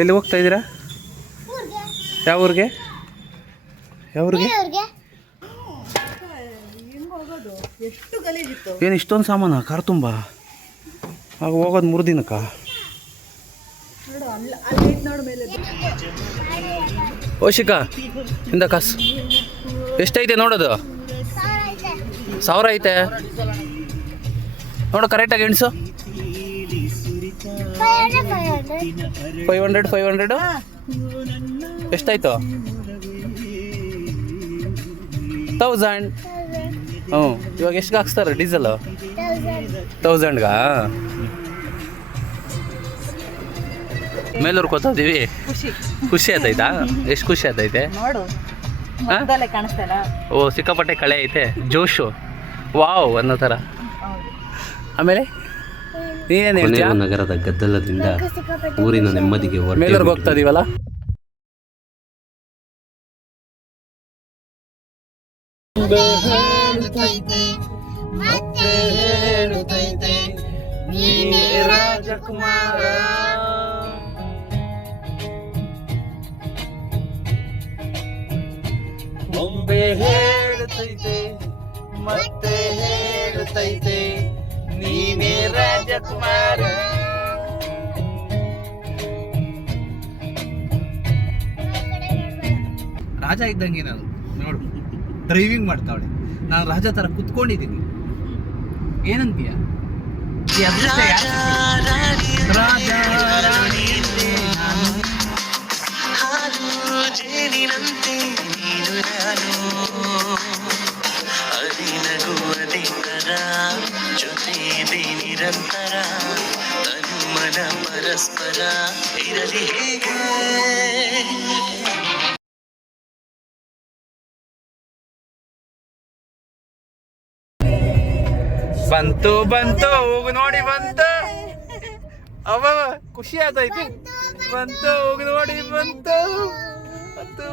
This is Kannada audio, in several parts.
ಎಲ್ಲಿ ಹೋಗ್ತಾ ಇದ್ದೀರಾ? ಯಾವ ಊರಿಗೆ? ಯಾವ ಊರಿಗೆ? ಏನು ಇಷ್ಟೊಂದು ಸಾಮಾನು ಕಾರ್ ತುಂಬ? ಆಗ ಹೋಗೋದು 3 ದಿನಕ್ಕ? ಓಶಿಕಾ ಇಂದ ಕಾಸು ಎಷ್ಟೈತೆ ನೋಡೋದು? 1000 ಐತೆ ನೋಡು, ಕರೆಕ್ಟಾಗಿ ಎಣಿಸು. 500 ಎಷ್ಟಾಯ್ತು? 1000. ಹ್ಞೂ, ಇವಾಗ ಎಷ್ಟಿಗೆ ಹಾಕ್ಸ್ತಾರೆ ಡೀಸೆಲು? 1000ಗಾ? ಮೇಲೂರು ಕೂತಿದ್ದೀವಿ. ಖುಷಿ ಆಯ್ತಾಯ್ತಾ? ಎಷ್ಟು ಖುಷಿ ಆಯ್ತೈತೆ? ಓ, ಸಿಕ್ಕಾಪಟ್ಟೆ ಕಳೆ ಐತೆ, ಜೋಶು, ವಾವ್ ಅನ್ನೋ ಥರ. ಆಮೇಲೆ ನೀನೇನು ಹೇಳ್ತೀಯ? ನಗರದ ಗದ್ದಲದಿಂದ ಊರಿನ ನೆಮ್ಮದಿಗೆ ಮೇಲೂರ್ಗೆ ಹೋಗ್ತಾ ಇದೀವಲ್ಲ. ರಾಜಕುಮಾರ ಬೊಂಬೆ ಹೇಳುತ್ತೈತೆ ಮತ್ತೆ ಹೇಳುತ್ತೈತೆ ನೀನೇ ರಾಜಕುಮಾರ. ರಾಜ ಇದ್ದಂಗೆ ನಾನು ನೋಡು, ಡ್ರೈವಿಂಗ್ ಮಾಡ್ತಾವಳೆ, ನಾನು ರಾಜ ಥರ ಕುತ್ಕೊಂಡಿದ್ದೀನಿ. ಏನಂತೀಯ? ಈ ಅದೃಷ್ಟ ರಾಜ ರಾಣಿ ನಾನು. ಜೇನಿನಂತೆ ನೀನು ನಾನು ಅದಿನಗುವುದಿತರ ಜೊತೆ ನಿರಂತರ ತನುಮನ ಪರಸ್ಪರ ಇರಲಿ ಹೇಗೆ. ಬಂತು ಬಂತು ಹೋಗು ನೋಡಿ, ಬಂತು. ಅವ ಖುಷಿ ಆಯ್ತೈತಿ. ಬಂತು ಹೋಗು ನೋಡಿ, ಬಂತು. ಬಂತು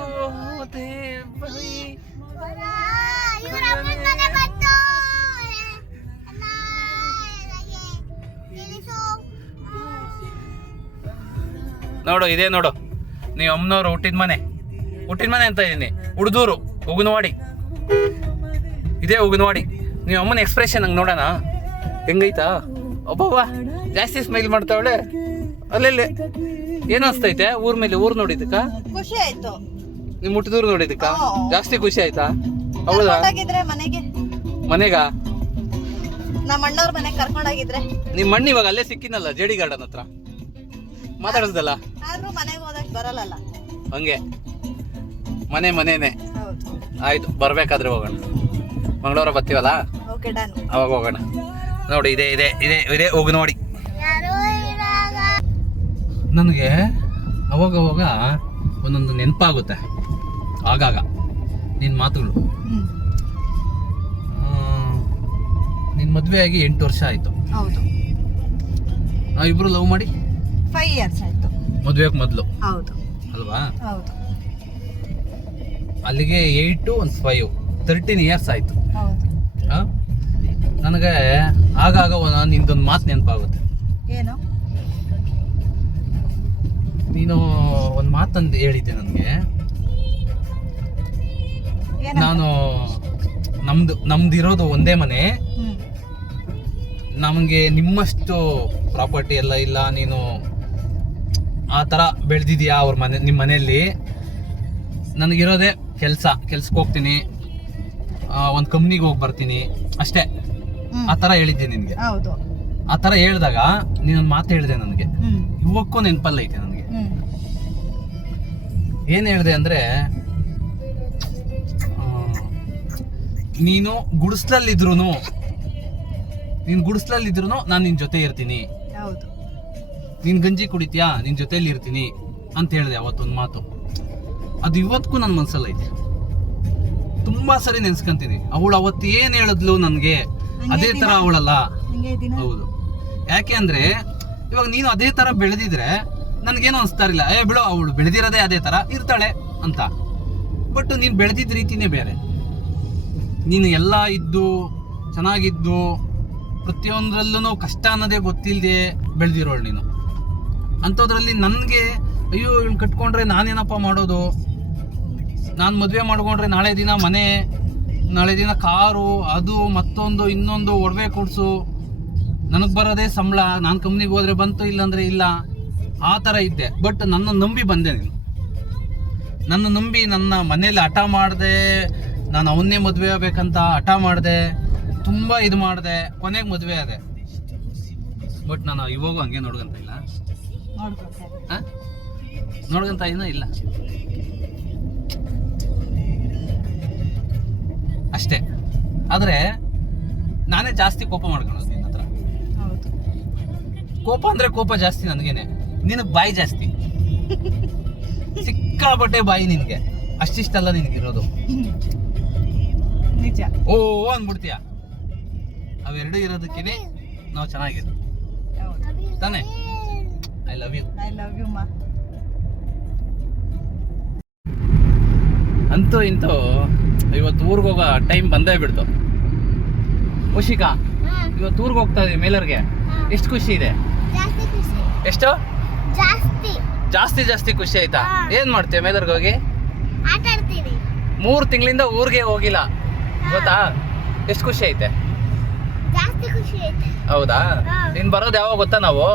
ನೋಡು, ಇದೇ ನೋಡು, ನೀವು ಅಮ್ಮನವ್ರು ಹುಟ್ಟಿದ ಮನೆ ಅಂತ ಇದ್ದೀನಿ. ಉಡ್ದೂರು ಉಗುನವಾಡಿ, ಇದೇ ಉಗುನವಾಡಿ. ನೀವು ಅಮ್ಮನ ಎಕ್ಸ್ಪ್ರೆಷನ್ ಹಂಗೆ ನೋಡೋಣ ಹೆಂಗೈತಾ? ಒಬ್ಬವ್ವ ಜಾಸ್ತಿ ಸ್ಮೈಲ್ ಮಾಡ್ತಾವಳೆ. ಅಲ್ಲೆಲ್ಲಿ ಏನು ಅನಿಸ್ತೈತೆ? ಊರ್ ಮೇಲೆ ಊರು ನೋಡಿದ್ದಕ್ಕ ಖುಷಿ ಆಯ್ತು. ನಿಮ್ ಮುಟ್ಟಿದೂರು ನೋಡಿದ್ದಕ್ಕ ಜಾಸ್ತಿ ಖುಷಿ ಆಯ್ತಾ? ಹೌದಾ? ಮನೆಗ ನಮ್ಮ ಅಣ್ಣವ್ರ ಮನೆಗೆ ಕರ್ಕೊಂಡೋಗಿದ್ರೆ ನಿಮ್ ಮಣ್ಣು ಇವಾಗ ಅಲ್ಲೇ ಸಿಕ್ಕಿನಲ್ಲ, ಜೇಡಿ ಗಾರ್ಡನ್ ಹತ್ರ ಮಾತಾಡಿಸ್ದಲ್ಲ. ಆದ್ರೂ ಮನೆಗೆ ಹೋದಕ್ಕೆ ಬರಲ್ಲ. ಹಂಗೆ ಮನೆನೇ. ಆಯ್ತು, ಬರ್ಬೇಕಾದ್ರೆ ಹೋಗೋಣ. ಮಂಗಳವಾರ ಬರ್ತೀವಲ್ಲ, ಅವಾಗ ಹೋಗೋಣ. ನೋಡಿ, ಇದೇ ಹೋಗಿ ನೋಡಿ. ನನಗೆ ಅವಾಗ ಒಂದೊಂದು ನೆನಪಾಗುತ್ತೆ ಆಗಾಗ ನಿನ್ನ ಮಾತುಗಳು. ನಿನ್ನ ಮದುವೆ ಆಗಿ 8 ವರ್ಷ ಆಯಿತು. ಹೌದು. ನಾವಿಬ್ರು ಲವ್ ಮಾಡಿ 5 years ಆಯಿತು. ಮದುವೆಗೆ ಮೊದಲು. ಹೌದು ಅಲ್ವಾ? ಹೌದು. ಅಲ್ಲಿಗೆ 8 1 5 13 years ಆಯಿತು. ಹೌದು. ನನಗೆ ಆಗಾಗ ನಿಂದೊಂದು ಮಾತು ನೆನಪಾಗುತ್ತೆ. ಏನು? ನೀನು ಒಂದು ಮಾತಂದು ಹೇಳಿದ್ದೆ ನನಗೆ. ನಾನು ನಮ್ದಿರೋದು ಒಂದೇ ಮನೆ, ನಮಗೆ ನಿಮ್ಮಷ್ಟು ಪ್ರಾಪರ್ಟಿ ಎಲ್ಲ ಇಲ್ಲ, ನೀನು ಆ ಥರ ಬೆಳೆದಿದ್ಯಾ ಅವ್ರ ಮನೆ, ನಿಮ್ಮ ಮನೆಯಲ್ಲಿ. ನನಗಿರೋದೇ ಕೆಲ್ಸಕ್ಕೆ ಹೋಗ್ತೀನಿ, ಒಂದು ಕಂಪ್ನಿಗೆ ಹೋಗಿ ಬರ್ತೀನಿ ಅಷ್ಟೇ, ಆ ಥರ ಹೇಳಿದ್ದೆ ನಿನಗೆ. ಹೌದು. ಆ ಥರ ಹೇಳಿದಾಗ ನೀನೊಂದು ಮಾತು ಹೇಳಿದೆ ನನಗೆ, ಇವಕ್ಕೂ ನೆನಪಲ್ಲ ಐತೆ ನನಗೆ. ಏನು ಹೇಳಿದೆ ಅಂದರೆ, ನೀನು ಗುಡಿಸ್ಲಲ್ಲಿದ್ರು ನಾನು ನಿನ್ನ ಜೊತೆ ಇರ್ತೀನಿ. ಹೌದು. ನೀನು ಗಂಜಿ ಕುಡಿತೀಯಾ, ನಿನ್ನ ಜೊತೆಯಲ್ಲಿ ಇರ್ತೀನಿ ಅಂತ ಹೇಳಿದೆ ಅವತ್ತೊಂದು ಮಾತು. ಅದು ಇವತ್ತಿಗೂ ನನ್ನ ಮನಸ್ಸಲ್ಲಿ ಐತೆ. ತುಂಬಾ ಸರಿ ನೆನ್ಸ್ಕೊಂತೀನಿ. ಅವಳು ಅವತ್ತು ಏನು ಹೇಳಿದ್ಲು ನನಗೆ ಅದೇ ಥರ ಅವಳಲ್ಲ. ಹೌದು. ಯಾಕೆ ಅಂದರೆ ಇವಾಗ ನೀನು ಅದೇ ಥರ ಬೆಳೆದಿದ್ರೆ ನನಗೇನು ಅನಿಸ್ತಾ ಇರಲಿಲ್ಲ, ಬಿಡು ಅವಳು ಬೆಳೆದಿರೋದೇ ಅದೇ ಥರ ಇರ್ತಾಳೆ ಅಂತ. ಬಟ್ ನೀನು ಬೆಳೆದಿದ್ದ ರೀತಿನೇ ಬೇರೆ. ನೀನು ಎಲ್ಲ ಇದ್ದು ಚೆನ್ನಾಗಿದ್ದು ಪ್ರತಿಯೊಂದರಲ್ಲೂ ಕಷ್ಟ ಅನ್ನೋದೇ ಗೊತ್ತಿಲ್ಲದೆ ಬೆಳೆದಿರೋಳು ನೀನು. ಅಂಥದ್ರಲ್ಲಿ ನನಗೆ ಅಯ್ಯೋ ಇವ್ನು ಕಟ್ಕೊಂಡ್ರೆ ನಾನೇನಪ್ಪ ಮಾಡೋದು, ನಾನು ಮದುವೆ ಮಾಡ್ಕೊಂಡ್ರೆ ನಾಳೆ ದಿನ ಮನೆ, ನಾಳೆ ದಿನ ಕಾರು, ಅದು ಮತ್ತೊಂದು ಇನ್ನೊಂದು ಒಡವೆ ಕೊಡ್ಸು, ನನಗೆ ಬರೋದೇ ಸಂಬಳ, ನಾನು ಕಂಪ್ನಿಗೆ ಹೋದ್ರೆ ಬಂತು ಇಲ್ಲಾಂದ್ರೆ ಇಲ್ಲ, ಆ ಥರ ಇದ್ದೆ. ಬಟ್ ನನ್ನ ನಂಬಿ ಬಂದೆ ನೀನು, ನನ್ನ ನಂಬಿ ನನ್ನ ಮನೇಲಿ ಹಠ ಮಾಡಿದೆ, ನಾನು ಅವನ್ನೇ ಮದುವೆ ಆಗ್ಬೇಕಂತ ಹಠ ಮಾಡಿದೆ, ತುಂಬ ಇದು ಮಾಡಿದೆ, ಕೊನೆಗೆ ಮದುವೆ ಆದೆ. ಬಟ್ ನಾನು ಇವಾಗೂ ಹಂಗೆ ನೋಡ್ಕೊಂತ ಇಲ್ಲ, ಹಾಂ ನೋಡ್ಕೊಂತ ಏನೋ ಇಲ್ಲ ಅಷ್ಟೇ. ಆದರೆ ನಾನೇ ಜಾಸ್ತಿ ಕೋಪ ಮಾಡ್ಕೊಳ್ಳೋದು ನಿನ್ನ ಹತ್ರ. ಕೋಪ ಅಂದರೆ ಕೋಪ ಜಾಸ್ತಿ ನನಗೇನೆ, ನಿನಗೆ ಬಾಯಿ ಜಾಸ್ತಿ, ಸಿಕ್ಕಾಪಟ್ಟೆ ಬಾಯಿ ನಿನಗೆ, ಅಷ್ಟಿಷ್ಟಲ್ಲ ನಿನಗಿರೋದು. ನಿಜ. ಓ ಅಂದ್ಬಿಡ್ತೀಯ. ಅವೆರಡು ಇರೋದಕ್ಕೇನೆ ನಾವು ಚೆನ್ನಾಗಿದ್ದು ತಾನೇ. I love you. I love you ಮಾ. ಅಂತೂ ಇಂತೂ ಇವತ್ತು ಊರಿಗೆ ಹೋಗೋ ಟೈಮ್ ಬಂದೇ ಬಿಡ್ತು. ಖುಷಿಕಾ ಇವತ್ತು ಊರಿಗೆ ಹೋಗ್ತಾ ಇದೀವಿ ಮೇಲರ್ಗೆ. ಎಷ್ಟು ಖುಷಿ ಇದೆ? ಎಷ್ಟು ಜಾಸ್ತಿ ಜಾಸ್ತಿ ಖುಷಿ ಆಯ್ತಾ? ಏನ್ ಮಾಡ್ತೀಯ ಮೇಲರ್ಗೆ ಹೋಗಿ? 3 ತಿಂಗಳಿಂದ ಊರಿಗೆ ಹೋಗಿಲ್ಲ ಗೊತ್ತಾ? ಎಷ್ಟು ಖುಷಿ ಐತೆ? ಹೌದಾ? ಇನ್ ಬರೋದು ಯಾವಾಗ ಗೊತ್ತಾ ನಾವು?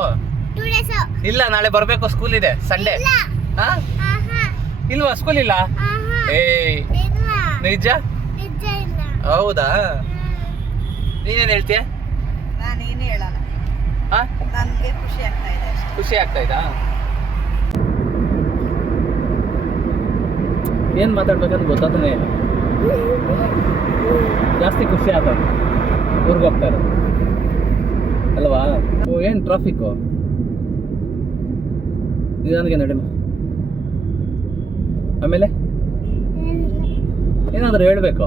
ಇಲ್ಲ, ನಾಳೆ ಬರ್ಬೇಕು, ಸ್ಕೂಲ್ ಇದೆ, ಸಂಡೇ. ಇಲ್ವಾ ಸ್ಕೂಲ್ ಇಲ್ಲ? ಏಯ್ ನಿಜ? ಹೌದಾ? ನೀನೇನ್ ಹೇಳ್ತೀಯ? ನಾನೇನು ಹೇಳಲ್ಲ, ನನಗೆ ಖುಷಿ ಆಗ್ತಾ ಇದೆ ಅಷ್ಟೇ. ಖುಷಿ ಆಗ್ತಾ ಇದ್ದಾ? ಏನ್ ಮಾತಾಡ್ಬೇಕಂತ ಗೊತ್ತಾಗ್ತಾನೆ ಇಲ್ಲ. ಜಾಸ್ತಿ ಖುಷಿ ಆಗ್ತದೆ ಊರಿಗೆ ಹೋಗ್ತಾ ಇರೋದು ಅಲ್ವಾ? ಓ ಏನ್ ಟ್ರಾಫಿಕ್ಕು? ನಿಧಾನಕ್ಕೆ ನಡಿಮ. ಆಮೇಲೆ ಏನಾದರೂ ಹೇಳ್ಬೇಕು.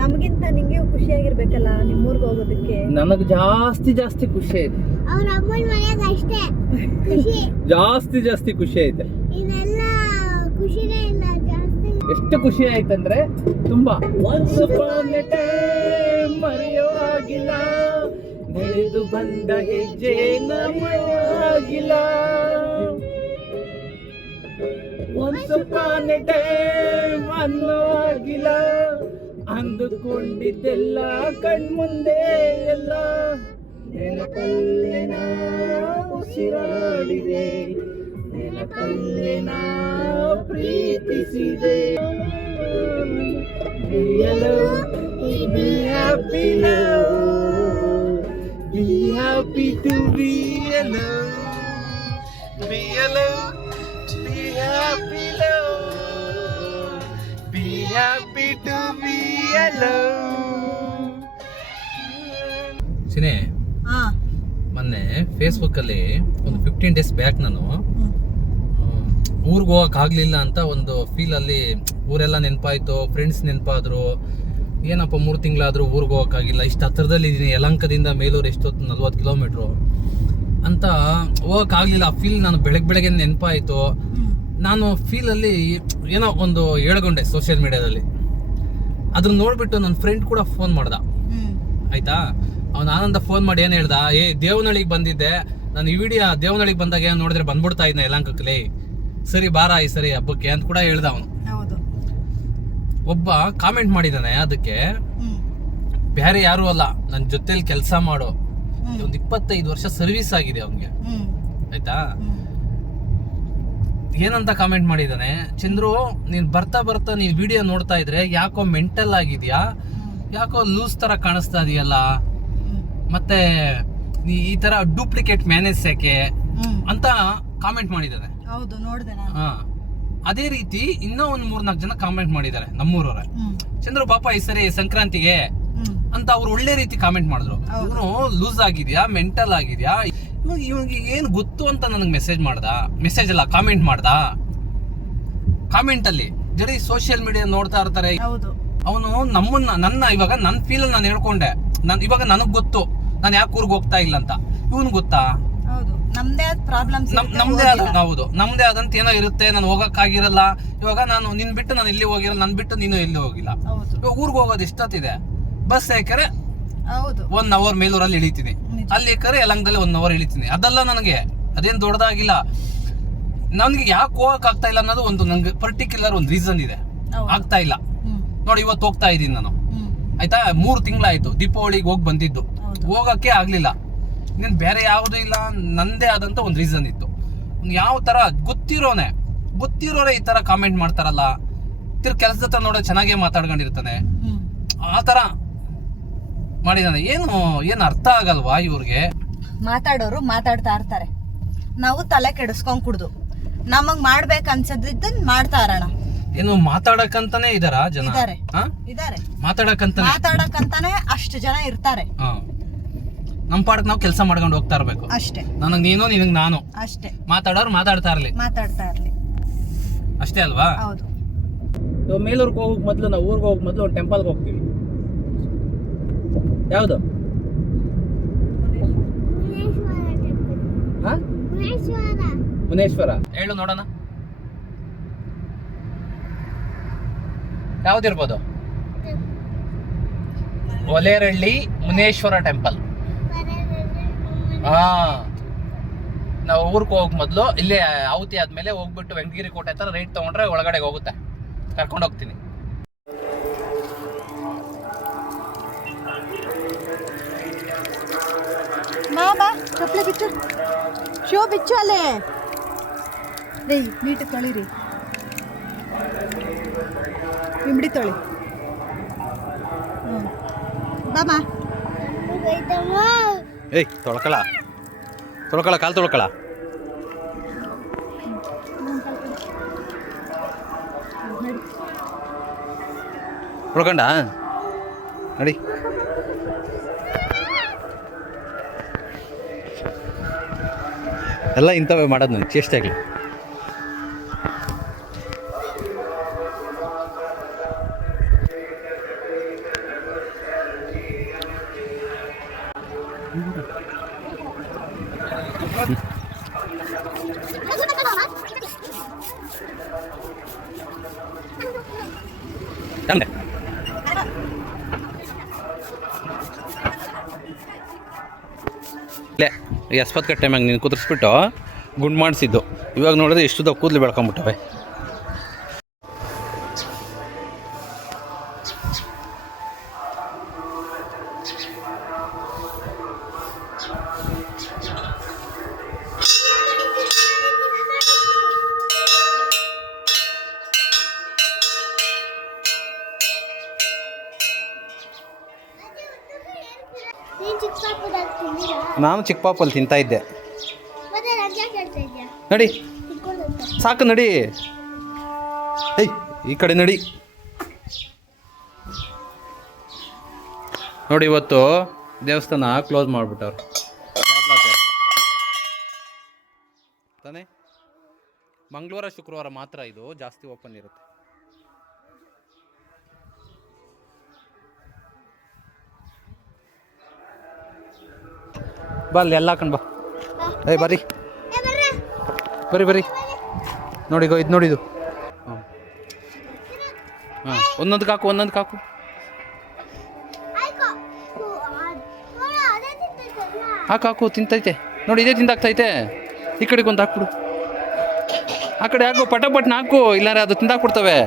ನಮಗಿಂತ ನಿಂಗೆ ಖುಷಿಯಾಗಿರ್ಬೇಕಲ್ಲ ನಿಮ್ಮೂರ್ಗೆ ಹೋಗೋದಕ್ಕೆ. ನನಗೆ ಜಾಸ್ತಿ ಜಾಸ್ತಿ ಖುಷಿ ಐತೆ. ಜಾಸ್ತಿ ಜಾಸ್ತಿ ಖುಷಿ ಐತೆ. ಎಷ್ಟು ಖುಷಿ ಆಯ್ತಂದ್ರೆ ತುಂಬಾ. ಮರೆಯೋ ಆಗಿಲ್ಲ, ನಡೆದು ಬಂದ ಹೆಜ್ಜೆ ನಮಗಿಲ್ಲ. Once upon a time ಅನ್ನೋ ಆಗಿಲ್ಲ, ಅಂದುಕೊಂಡಿದ್ದೆಲ್ಲ ಕಣ್ಮುಂದೆ ಎಲ್ಲ ನೆನಪಲ್ಲೇ ನಾ ಉಸಿರಾಡಿದೆ, ನೆನಪಲ್ಲೇ ನಾ ಪ್ರೀತಿಸಿದೆ. Be alone, be happy now, be happy to be alone, be alone, be happy now, be happy to be alone. Cine ಮೊನ್ನೆ ಫೇಸ್ಬುಕ್ಕಲ್ಲಿ ಒಂದು 15 days ಬ್ಯಾಕ್ ನಾನು ಊರಿಗೆ ಹೋಗೋಕ್ಕಾಗಲಿಲ್ಲ ಅಂತ ಒಂದು ಫೀಲಲ್ಲಿ, ಊರೆಲ್ಲ ನೆನಪಾಯ್ತು, ಫ್ರೆಂಡ್ಸ್ ನೆನಪಾದ್ರು, ಏನಪ್ಪ 3 ತಿಂಗಳಾದರೂ ಊರಿಗೆ ಹೋಗೋಕ್ಕಾಗಿಲ್ಲ, ಇಷ್ಟು ಹತ್ರದಲ್ಲಿ ಇದ್ದೀನಿ, ಯಲಹಂಕದಿಂದ ಮೇಲೂರು ಎಷ್ಟೊತ್ತು 40 ಕಿಲೋಮೀಟ್ರು ಅಂತ ಹೋಗೋಕ್ಕಾಗಲಿಲ್ಲ. ಆ ಫೀಲ್ ನಾನು ಬೆಳಗ್ಗೆ ನೆನಪಾಯಿತು. ನಾನು ಫೀಲಲ್ಲಿ ಏನೋ ಒಂದು ಹೇಳ್ಕೊಂಡೆ ಸೋಷಿಯಲ್ ಮೀಡಿಯಾದಲ್ಲಿ. ಅದನ್ನ ನೋಡಿಬಿಟ್ಟು ನನ್ನ ಫ್ರೆಂಡ್ ಕೂಡ ಫೋನ್ ಮಾಡ್ದ, ಆಯಿತಾ? ಅವ್ನು ಆನಂದ ಫೋನ್ ಮಾಡಿ ಏನು ಹೇಳ್ದ, ದೇವನಹಳ್ಳಿಗೆ ಬಂದಿದ್ದೆ ನಾನು, ಈ ವಿಡಿಯೋ ದೇವನಹಳ್ಳಿಗೆ ಬಂದಾಗ ಏನು ನೋಡಿದ್ರೆ ಬಂದ್ಬಿಡ್ತಾ ಇದ್ನ ಯಲಹಂಕಕ್ಕೆ, ಸರಿ ಬಾರ ಈ ಸರಿ ಹಬ್ಬಕ್ಕೆ ಅಂತ ಕೂಡ ಹೇಳ್ದ ಅವನು. ಒಬ್ಬ ಕಾಮೆಂಟ್ ಮಾಡಿದಾನೆ ಅದಕ್ಕೆ, ಬೇರೆ ಯಾರು ಅಲ್ಲ, ನನ್ನ ಜೊತೆಲಿ ಕೆಲಸ ಮಾಡೋ, ಒಂದು 25 ವರ್ಷ ಸರ್ವಿಸ್ ಆಗಿದೆ ಅವನಿಗೆ, ಆಯ್ತಾ? ಏನಂತ ಕಾಮೆಂಟ್ ಮಾಡಿದಾನೆ, ಚಂದ್ರು ನೀನ್ ಬರ್ತಾ ಬರ್ತಾ ನೀನ್ ವಿಡಿಯೋ ನೋಡ್ತಾ ಇದ್ರೆ ಯಾಕೋ ಮೆಂಟಲ್ ಆಗಿದ್ಯಾ, ಯಾಕೋ ಲೂಸ್ ತರ ಕಾಣಿಸ್ತಾ ಇದೆಯಲ್ಲ, ಮತ್ತೆ ಈ ತರ ಡೂಪ್ಲಿಕೇಟ್ ಮ್ಯಾನೇಜ್ ಯಾಕೆ ಅಂತ ಕಾಮೆಂಟ್ ಮಾಡಿದಾನೆ. ಹೌದು, ನೋಡಿದೆ ನಾನು. ಅದೇ ರೀತಿ ಇನ್ನೂ ಒಂದು 3-4 ಜನ ಕಾಮೆಂಟ್ ಮಾಡಿದ್ದಾರೆ ನಮ್ಮೂರವ್ರೆ, ಚಂದ್ರು ಪಾಪ ಈ ಸರಿ ಸಂಕ್ರಾಂತಿಗೆ ಅಂತ ಅವ್ರು ಒಳ್ಳೆ ರೀತಿ ಕಾಮೆಂಟ್ ಮಾಡಿದ್ರು. ಇವನು ಲೂಸ್ ಆಗಿದ್ಯಾ, ಮೆಂಟಲ್ ಆಗಿದ್ಯಾ, ಇವನಿಗೆ ಏನ್ ಗೊತ್ತು ಅಂತ ನನಗೆ ಮೆಸೇಜ್ ಅಲ್ಲ ಕಾಮೆಂಟ್ ಮಾಡ್ದ. ಕಾಮೆಂಟ್ ಅಲ್ಲಿ ಜರಿ ಸೋಷಿಯಲ್ ಮೀಡಿಯಾ ನೋಡ್ತಾ ಇರ್ತಾರೆ. ಅವನು ನನ್ನ ಇವಾಗ ನನ್ನ ಫೀಲ್ ನಾನು ಹೇಳ್ಕೊಂಡೆ, ಇವಾಗ ನನಗ್ ಗೊತ್ತು ನಾನು ಯಾಕೆ ಊರಿಗೆ ಹೋಗ್ತಾ ಇಲ್ಲ ಅಂತ. ಇವನು ಗೊತ್ತಾ? ನಮ್ದೇ ಆದ ಪ್ರಾಬ್ಲಮ್ಸ್, ನಮ್ದೇ ಆದಂತ ಏನೋ ಇರುತ್ತೆ, ನಾನು ಹೋಗಕ್ಕಾಗಿರಲ್ಲ. ಇವಾಗ ನಾನು ನಿನ್ ಬಿಟ್ಟು ನಾನು ಎಲ್ಲಿ ಹೋಗಿರಲ್ಲ, ನನ್ ಬಿಟ್ಟು ನೀನು ಎಲ್ಲಿ ಹೋಗಿಲ್ಲ. ಇವಾಗ ಊರಿಗೆ ಹೋಗೋದು ಎಷ್ಟೊತ್ತಿದೆ, ಬಸ್ ಯಾಕಂದ್ರೆ 1 hour ಮೇಲೂರಲ್ಲಿ ಇಳಿತೀನಿ, ಅಲ್ಲಿ ಯಾಕಂದ್ರೆ ಯಲಹಂಕದಲ್ಲಿ 1 hour ಇಳಿತೀನಿ. ಅದೆಲ್ಲ ನನಗೆ ಅದೇನ್ ದೊಡ್ಡದಾಗಿಲ್ಲ. ನನ್ಗೆ ಯಾಕೆ ಹೋಗಕ್ ಆಗ್ತಾ ಇಲ್ಲ ಅನ್ನೋದು ಒಂದು ನಂಗೆ ಪರ್ಟಿಕ್ಯುಲರ್ ಒಂದು ರೀಸನ್ ಇದೆ. ಹೌದು. ಆಗ್ತಾ ಇಲ್ಲ ನೋಡಿ, ಇವತ್ತು ಹೋಗ್ತಾ ಇದ್ದೀನಿ ನಾನು, ಆಯ್ತಾ 3 ತಿಂಗಳಾಯ್ತು ದೀಪಾವಳಿಗೆ ಹೋಗಿ ಬಂದಿದ್ದು, ಹೋಗಕ್ಕೆ ಆಗ್ಲಿಲ್ಲ. ಇನ್ನೇನು ಬೇರೆ ಯಾವುದೂ ಇಲ್ಲ, ನಂದೇ ಆದಂತ ಒಂದು ರೀಸನ್ ಇತ್ತು. ಯಾವ ತರ ಗೊತ್ತಿರೋರೆ ಈ ತರ ಕಾಮೆಂಟ್ ಮಾಡ್ತಾರಲ್ಲ, ಕೆಲಸದ ಹತ್ರ ನೋಡೋ ಚೆನ್ನಾಗೇ ಮಾತಾಡ್ಕೊಂಡಿರ್ತಾನೆ, ಆ ತರ ಮಾಡಿದಾನೆ. ಏನು ಅರ್ಥ ಆಗಲ್ವಾ ಇವ್ರಿಗೆ? ಮಾತಾಡೋರು ಮಾತಾಡ್ತಾ ಇರ್ತಾರೆ, ನಾವು ತಲೆ ಕೆಡಿಸ್ಕೊಂಡ್ ಕುಡ್ದು ನಮಗ್ ಮಾಡ್ಬೇಕು ಅನ್ಸದಿದ್ದನ್ ಮಾಡ್ತಾ ಇರೋಣ. ಏನು ಮಾತಾಡಕ್ಕಂತಾನೆ ಇದಾರ ಜನ? ಇದಾರೆ ಮಾತಾಡಕ್ಕಂತಾನೆ ಅಷ್ಟು ಜನ ಇರ್ತಾರೆ. ನಮ್ ಪಾಡಕ್ ನಾವು ಕೆಲಸ ಮಾಡ್ಕೊಂಡು ಹೋಗ್ತಾ ಇರ್ಬೇಕು ಅಷ್ಟೇ. ನನಗ್ ನೀನು ನಿನಗ್ ನಾನು ಅಷ್ಟೇ. ಮಾತಾಡೋರು ಮಾತಾಡ್ತಾ ಇರ್ಲಿ ಅಷ್ಟೇ ಅಲ್ವಾ? ಹೌದು. ಮೇಲೂರ್ಗೆ ಹೋಗಕ್ ಮೊದ್ಲು, ನಾವು ಊರ್ಗೆ ಹೋಗಕ್ ಮೊದ್ಲು ಒಂದು ಟೆಂಪಲ್ಗೆ ಹೋಗ್ತೀವಿ. ಯಾವ್ದು? ಮುನೇಶ್ವರ ಹೇಳು ನೋಡೋಣ, ಯಾವ್ದಿರ್ಬೋದು? ಒಲೇರಳ್ಳಿ ಮುನೇಶ್ವರ ಟೆಂಪಲ್. ನಾವು ಊರ್ಗೆ ಹೋಗಕ್ ಮೊದ್ಲು ಇಲ್ಲೇ ಆವತಿ ಆದ್ಮೇಲೆ ಹೋಗ್ಬಿಟ್ಟು ವೆಂಕಟಗಿರಿ ಕೋಟೆ ಹತ್ರ ರೈಟ್ ತಗೊಂಡ್ರೆ ಒಳಗಡೆ ಹೋಗುತ್ತೆ, ಕರ್ಕೊಂಡು ಹೋಗ್ತೀನಿ. ಬಾ ಚಪ್ಪಲಿ ಬಿಚ್ಚು, ಶೋ ಬಿಚ್ಚು ಅಲ್ಲೇ. ರೇ ನೀಟ್ ತೊಳಿರಿ, ಇಂಬಡಿ ತೊಳಿ. ಬಾಮ ಏಯ್ ತೊಳ್ಕೊಳ ಕಾಲು ತೊಳ್ಕೊಳ. ತೊಳ್ಕೊಂಡ ನಡಿ. ಎಲ್ಲ ಇಂಥವೇ ಮಾಡೋದು ನನಗೆ ಚೇಷ್ಟೆ ಆಗಲಿ. ಇಲ್ಲೇ 70 ಟೈಮಾಗ ನೀನು ಕುದುರಿಸ್ಬಿಟ್ಟು ಗುಂಡು ಮಾಡಿಸಿದ್ದು, ಇವಾಗ ನೋಡಿದ್ರೆ ಎಷ್ಟು ಕೂದಲು ಬೆಳ್ಕೊಂಬಿಟ್ಟವೆ. ನಾನು ಚಿಕ್ಕ ಪಾಪಲ್ಲಿ ತಿಂತಾ ಇದ್ದೆ. ನಡಿ ಸಾಕು, ನಡಿ. ಏಯ್ ಈ ಕಡೆ ನಡಿ. ನೋಡಿ ಇವತ್ತು ದೇವಸ್ಥಾನ ಕ್ಲೋಸ್ ಮಾಡಿಬಿಟ್ಟವ್ರು ತಾನೇ. ಮಂಗಳವಾರ ಶುಕ್ರವಾರ ಮಾತ್ರ ಇದು ಜಾಸ್ತಿ ಓಪನ್ ಇರುತ್ತೆ. ಬಾ ಅಲ್ಲಿ ಎಲ್ಲ ಹಾಕೊಂಡು ಬಾ. ಏಯ್ ಬರ್ರಿ ನೋಡಿ ಇದು ನೋಡಿದು. ಹಾಂ ಒಂದೊಂದು ಕಾಕು ಹಾಕು ತಿಂತೈತೆ ನೋಡಿ, ಇದೇ ತಿಂದಾಗ್ತೈತೆ. ಈ ಕಡೆಗೆ ಒಂದು ಹಾಕ್ಬಿಡು, ಆ ಕಡೆ ಹಾಕು, ಪಟಪಟ್ನ ಹಾಕು, ಇಲ್ಲಾಂದ್ರೆ ಅದು ತಿಂದಾಕ್ಬಿಡ್ತವೆ.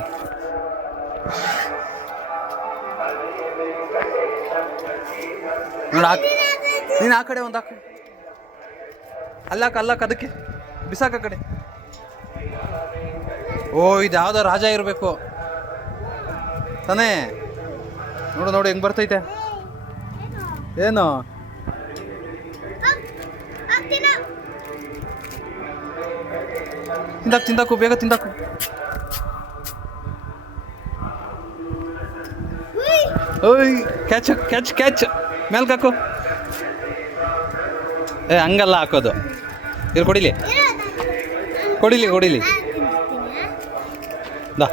ನೋಡಿ ನೀನು ಆ ಕಡೆ ಒಂದು ಹಾಕು, ಅಲ್ಲಾಕ ಅದಕ್ಕೆ ಬಿಸಾಕ ಕಡೆ. ಓ ಇದು ಯಾವುದೋ ರಾಜ ಇರಬೇಕು ತಾನೇ. ನೋಡು ಹೆಂಗೆ ಬರ್ತೈತೆ. ಏನು ತಿಂದಾಕು ಬೇಗ ತಿಂದಾಕು. ಓಯ್ ಕ್ಯಾಚ್ ಮೇಲ್ಗೆ ಹಾಕು. ಹಂಗಲ್ಲ ಹಾಕೋದು. ಇಲ್ಲಿ ಕೊಡಿಲಿ ದಾ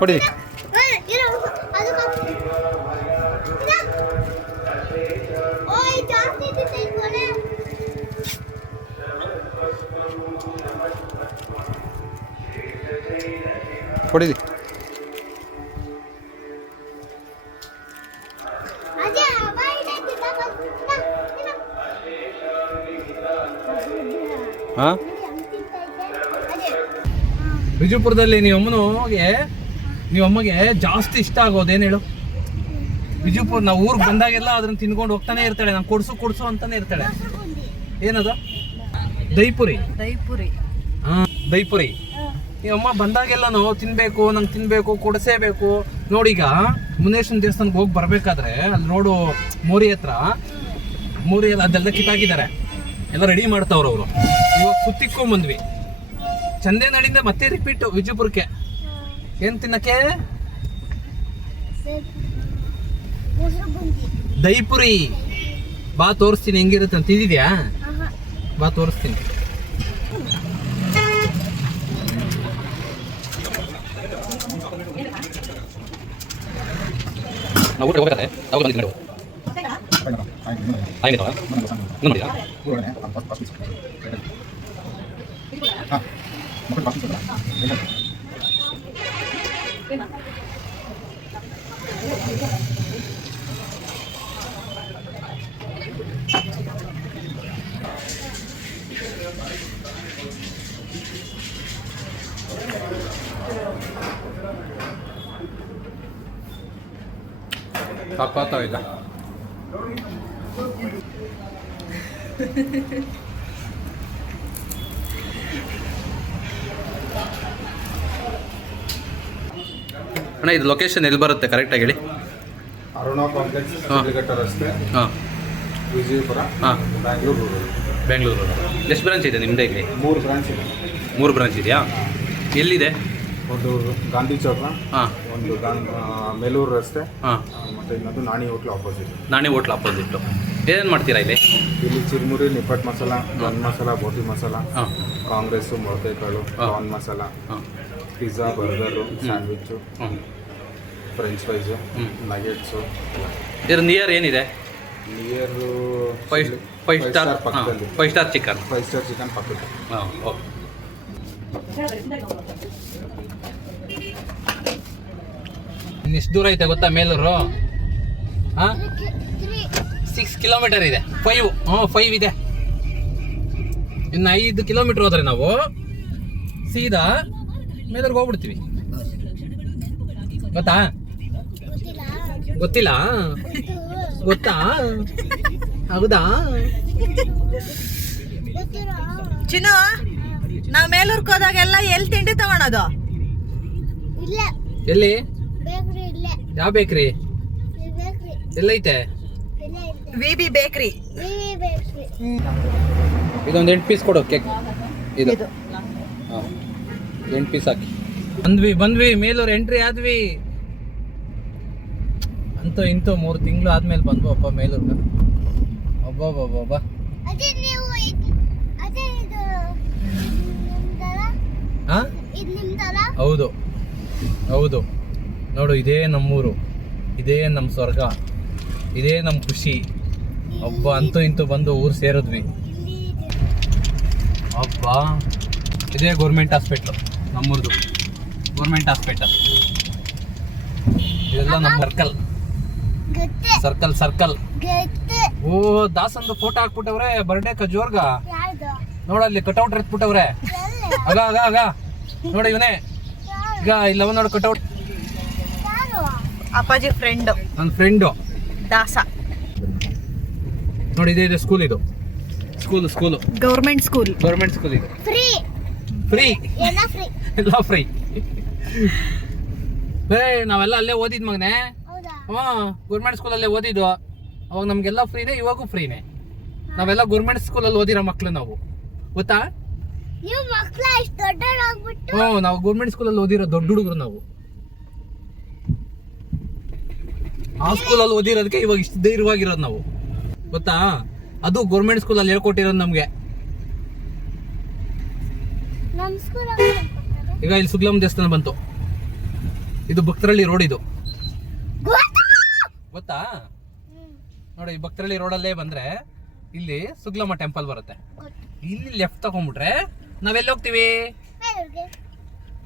ಕೊಡಿಲಿ. ಕೊಡಿಲಿ. ಹಾಂ ವಿಜಯಪುರದಲ್ಲಿ ನೀವು ಅಮ್ಮಗೆ ಜಾಸ್ತಿ ಇಷ್ಟ ಆಗೋದೇನು ಹೇಳು? ವಿಜಯಪುರ ನಾವು ಊರಿಗೆ ಬಂದಾಗೆಲ್ಲ ಅದನ್ನ ತಿನ್ಕೊಂಡು ಹೋಗ್ತಾನೆ ಇರ್ತಾಳೆ, ನಂಗೆ ಕೊಡ್ಸು ಅಂತಾನೆ ಇರ್ತಾಳೆ. ಏನದು? ದಹಿಪುರಿ. ದಹಿಪುರಿ ಈ ಅಮ್ಮ ಬಂದಾಗೆಲ್ಲ ನಾವು ನಂಗೆ ತಿನ್ಬೇಕು ಕೊಡಿಸೇಬೇಕು. ನೋಡೀಗ ಮುನೇಶ್ವರನ ದೇವಸ್ಥಾನಕ್ಕೆ ಹೋಗಿ ಬರ್ಬೇಕಾದ್ರೆ ಅಲ್ಲಿ ರೋಡು ಮೋರಿ ಹತ್ರ ಅದೆಲ್ಲ ಕಿತ್ತಾಕಿದ್ದಾರೆ, ಎಲ್ಲ ರೆಡಿ ಮಾಡ್ತಾವ್ರು ಅವರು. ಇವಾಗ ಸುತ್ತಿಕೊಂಡ್ಬಂದ್ವಿ ಚಂದೇನಹಳ್ಳಿಯಿಂದ ಮತ್ತೆ ರಿಪೀಟ್ ವಿಜಯಪುರಕ್ಕೆ. ಏನ್ ತಿನ್ನಕ್ಕೆ? ದಹಿಪುರಿ. ಬಾ ತೋರಿಸ್ತೀನಿ ಹೆಂಗಿರುತ್ತೆ ಅಂತ. ತಿಂದಿದ್ಯಾ? ಬಾ ತೋರಿಸ್ತೀನಿ. ನಾವು ಊಟ ಹೋಗ್ಬೇಕಾದ್ರೆ ಅವಾಗ ಬಂದಿದ್ದು ನೋಡಿದಾ? ತಪ್ಪಾಯ್ತಾ? ಅಣ್ಣ ಇದು ಲೊಕೇಶನ್ ಎಲ್ಲಿ ಬರುತ್ತೆ ಕರೆಕ್ಟಾಗಿ ಹೇಳಿ? ಅರುಣಾ ಕಾಂಪ್ಲೆಕ್ಸ್, ಶಿಡ್ಲಘಟ್ಟ ರಸ್ತೆ, ಹಾಂ, ವಿಜಯಪುರ, ಹಾಂ, ಬೆಂಗಳೂರು. ಎಷ್ಟು ಬ್ರಾಂಚ್ ಇದೆ ನಿಮ್ಮದೇ ಇಲ್ಲಿ? 3 ಬ್ರಾಂಚ್ ಇದೆ. 3 ಬ್ರಾಂಚ್ ಇದೆಯಾ? ಎಲ್ಲಿದೆ? ಒಂದು ಗಾಂಧಿ ಚೌಕ, ಹಾಂ, ಒಂದು ಮೇಲೂರು ರಸ್ತೆ, ಹಾಂ, ಮತ್ತು ಇನ್ನೊಂದು Nani hotel opposite. Nani hotel opposite. ಏನೇನು ಮಾಡ್ತೀರಾ ಇಲ್ಲಿ? ಇಲ್ಲಿ ಚಿರುಮುರಿ, ನಿಪ್ಪಟ್ಟು ಮಸಾಲ, ಗನ್ ಮಸಾಲ, ಬೋಟಿ ಮಸಾಲ, ಹಾಂ, ಕಾಂಗ್ರೆಸ್ಸು, ಮೊಳಕೆಕಾಳು, ಕಾರ್ನ್ ಮಸಾಲ, ಹಾಂ, ಪಿಜ್ಜಾ, ಬರ್ಗರು, ಸ್ಯಾಂಡ್ವಿಚ್ಚು, ಹ್ಞೂ, ಫ್ರೆಂಚ್ ಫ್ರೈಸು, ನಗೆಟ್ಸು. ಇದರ ನಿಯರ್ ಏನಿದೆ? ನಿಯರು ಫೈವ್ ಸ್ಟಾರ್ ಪಕ್ಕದಲ್ಲಿ. 5 ಸ್ಟಾರ್ ಚಿಕನ್. 5 ಸ್ಟಾರ್ ಚಿಕನ್ ಪಕ್ಕದಲ್ಲಿ. ಹಾಂ, ಓಕೆ. ಎಷ್ಟು ದೂರ ಐತೆ ಗೊತ್ತಾ ಮೇಲೂರು? 6 ಕಿಲೋಮೀಟರ್ ಇದೆ. 5 ಇದೆ. ಇನ್ನು 5 ಕಿಲೋಮೀಟರ್ ಹೋದ್ರೆ ನಾವು ಸೀದಾ ಮೇಲೂರ್ಗೆ ಹೋಗ್ಬಿಡ್ತೀವಿ. ಗೊತ್ತಿಲ್ಲ? ಗೊತ್ತಾ? ಹೌದಾ? ಚಿನ್ನು, ನಾವ್ ಮೇಲೂರ್ಕ್ ಹೋದಾಗೆಲ್ಲ ಎಲ್ಲಿ ತಿಂಡಿ ತಗೊಳೋದು? ಎಲ್ಲಿ? ಯಾವ ಬೇಕ್ರಿ? ಎಲ್ಲೈತೆ? ವಿಬಿ ಬೇಕ್ರಿ. ಇದೊಂದು 8 ಪೀಸ್ ಕೊಡು ಕೇಕ್. ಇದು ಹಾಂ, 8 ಪೀಸ್ ಹಾಕಿ. ಬಂದ್ವಿ ಮೇಲೂರು ಎಂಟ್ರಿ ಆದ್ವಿ. ಅಂತೂ ಇಂತೂ 3 ತಿಂಗಳು ಆದ್ಮೇಲೆ ಬಂದ್ವು ಅಪ್ಪ ಮೇಲೂರ್ಗೆ. ಒಬ್ಬ ಹಾಂ, ಹೌದು ನೋಡು, ಇದೇ ನಮ್ಮೂರು, ಇದೇ ನಮ್ಮ ಸ್ವರ್ಗ, ಇದೇ ನಮ್ಮ ಖುಷಿ. ಒಬ್ಬ ಅಂತೂ ಇಂತೂ ಬಂದು ಊರು ಸೇರಿದ್ವಿ. ಅಬ್ಬ, ಇದೇ ಗೌರ್ಮೆಂಟ್ ಹಾಸ್ಪಿಟ್ಲು ನಮ್ಮೂರ್ದು. ಗೌರ್ಮೆಂಟ್ ಹಾಸ್ಪಿಟಲ್ ಇದೆಲ್ಲ ನಮ್ಮ ಸರ್ಕಲ್. ಓ, ದಾಸಂದು ಫೋಟೋ ಹಾಕ್ಬಿಟ್ಟವ್ರೆ ಬರ್ಡೇ ಜೋರ್ಗ. ನೋಡಲ್ಲಿ ಕಟೌಟ್ ಎತ್ಬಿಟ್ಟವ್ರೆ. ಆಗ ನೋಡಿ, ಇವನೇ ಈಗ ಇಲ್ಲವ ನೋಡು ಕಟೌಟ್. ಅಪ್ಪಾಜಿ ಫ್ರೆಂಡ್, ನನ್ನ ಫ್ರೆಂಡು ದಾಸ. ನೋಡಿ, ಇದೆ ಸ್ಕೂಲ್. ಇದು ಸ್ಕೂಲು ಗೌರ್ಮೆಂಟ್ ಸ್ಕೂಲ್ ಇದು. ಫ್ರೀ ಎಲ್ಲ ಫ್ರೀ. ನಾವೆಲ್ಲ ಅಲ್ಲೇ ಓದಿದ್ ಮಗನೆ. ಗೌರ್ಮೆಂಟ್ ಸ್ಕೂಲಲ್ಲೇ ಓದಿದ್ದು. ಅವಾಗ ನಮ್ಗೆಲ್ಲ ಫ್ರೀನೇ, ಇವಾಗೂ ಫ್ರೀನೇ. ನಾವೆಲ್ಲ ಗೌರ್ಮೆಂಟ್ ಸ್ಕೂಲಲ್ಲಿ ಓದಿರೋ ಮಕ್ಳು ನಾವು, ಗೊತ್ತಾ? ನಾವು ಗೌರ್ಮೆಂಟ್ ಸ್ಕೂಲಲ್ಲಿ ಓದಿರೋ ದೊಡ್ಡ ಹುಡುಗರು ನಾವು. ಆ ಸ್ಕೂಲಲ್ಲಿ ಓದಿರೋದಕ್ಕೆ ಇವಾಗ ಇಷ್ಟು ಧೈರ್ಯವಾಗಿರೋದು ನಾವು, ಗೊತ್ತಾ? ಅದು ಗೌರ್ಮೆಂಟ್ ಸ್ಕೂಲಲ್ಲಿ ಹೇಳ್ಕೊಟ್ಟಿರೋದು ನಮ್ಗೆ. ಈಗ ಇಲ್ಲಿ ಸುಗ್ಲಮ್ಮ ದೇವಸ್ಥಾನ ಬಂತು. ಇದು ಭಕ್ತರಳ್ಳಿ ರೋಡ್. ಇದು ಗೊತ್ತಾ? ನೋಡಿ, ಈ ಭಕ್ತರಳ್ಳಿ ರೋಡಲ್ಲೇ ಬಂದ್ರೆ ಇಲ್ಲಿ ಸುಗ್ಲಮ್ಮ ಟೆಂಪಲ್ ಬರುತ್ತೆ. ಇಲ್ಲಿ ಲೆಫ್ಟ್ ತಗೊಂಡ್ಬಿಟ್ರೆ ನಾವೆಲ್ಲಿ ಹೋಗ್ತೀವಿ?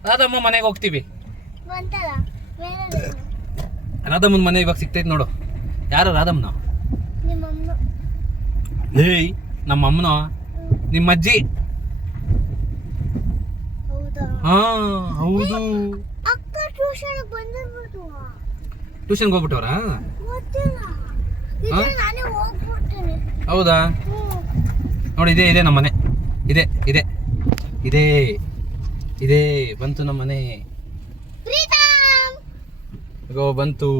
ರಾಧಮ್ಮ ಮನೆಗೆ ಹೋಗ್ತೀವಿ. ರಾಧಮ್ಮನ ಮನೆ ಇವಾಗ ಸಿಗ್ತೈತೆ ನೋಡು. ಯಾರು ರಾಧಮ್ಮನ? ಏಯ್, ನಮ್ಮ ಅಮ್ಮನ, ನಿಮ್ಮ ಅಜ್ಜಿ. ಹಾ ಹೌದು. ಅಕ್ಕ ಟ್ಯೂಷನ್ ಬಂದಿರ್ಬೋದು. ಟ್ಯೂಷನ್ಗೆ ಹೋಗ್ಬಿಟ್ಟವ್ರಾ? ಗೊತ್ತಿಲ್ಲ. ಹಾ? ನಾನೇ ಹೋಗ್ಬಿಡ್ತೀನಿ. ಹೌದಾ? ನೋಡಿ ಇದೆ ನಮ್ಮ ಮನೆ. ಇದೆ ಇದೆ ಇದೆ ಇದೆ ಬಂತು ನಮ್ಮ ಮನೆ. ಪ್ರೀತಮ್ ಇಗೋ ಬಂತು.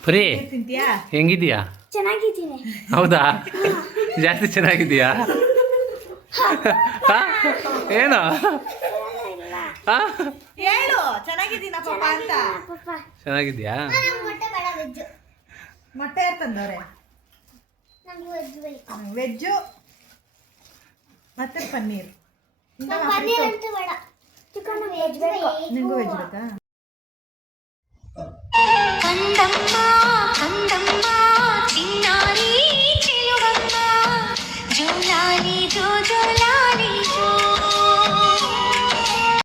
ಪ್ರೀ ತಿಂತೀಯಾ? ಹೆಂಗಿದೀಯಾ? ಚೆನ್ನಾಗಿದ್ದೀನಿ. ಹೌದಾ? ಜಾಸ್ತಿ ಚೆನ್ನಾಗಿದೀಯಾ? ಹಾ? ಏನು ಹಾ? ಹೇಳು ಚೆನ್ನಾಗಿದ್ದೀನ ಪಾಪ ಅಂತ. ಪಾಪ ಚೆನ್ನಾಗಿದ್ಯಾ? ನಂಗೆ ಮೊಟ್ಟೆ ಬೇಡ, ವೆಜ್. ಮೊಟ್ಟೆ ಯಾರು ತಂದವ್ರೆ? ನಂಗೆ ವೆಜ್ ಬೇಕು. ವೆಜ್ಜು ಮತ್ತೆ ಪನ್ನೀರ್. ನಂಗೆ ಪನ್ನೀರ್ ಅಂತೂ ಬೇಡ, ಚಿಕನ್ ವೆಜ್ ಬೇಕು. ನಿಂಗೂ ವೆಜ್ ಬೇಕಾ? ಕಂದಮ್ಮ